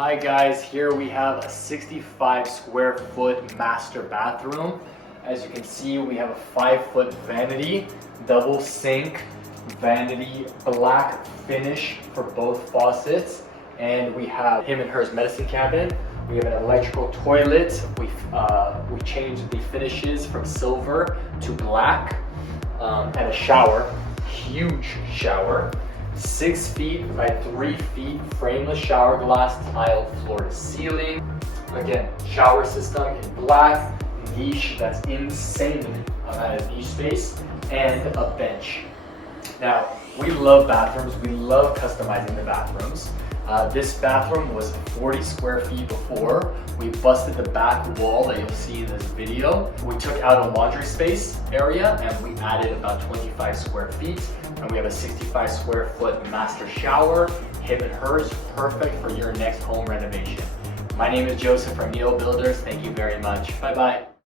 Hi guys, here we have a 65 square foot master bathroom. As you can see, we have a 5-foot vanity, double sink, vanity, black finish for both faucets. And we have him and hers medicine cabinet. We have an electrical toilet. We changed the finishes from silver to black, and a shower, huge shower. 6 feet by 3 feet, frameless shower glass, tile floor to ceiling. Again, shower system in black, niche, that's insane amount of niche space, and a bench. Now, we love bathrooms, we love customizing the bathrooms. This bathroom was 40 square feet before. We busted the back wall that you'll see in this video. We took out a laundry space area and we added about 25 square feet. And we have a 65 square foot master shower, him and hers, perfect for your next home renovation. My name is Joseph from Remodel Builders. Thank you very much. Bye-bye.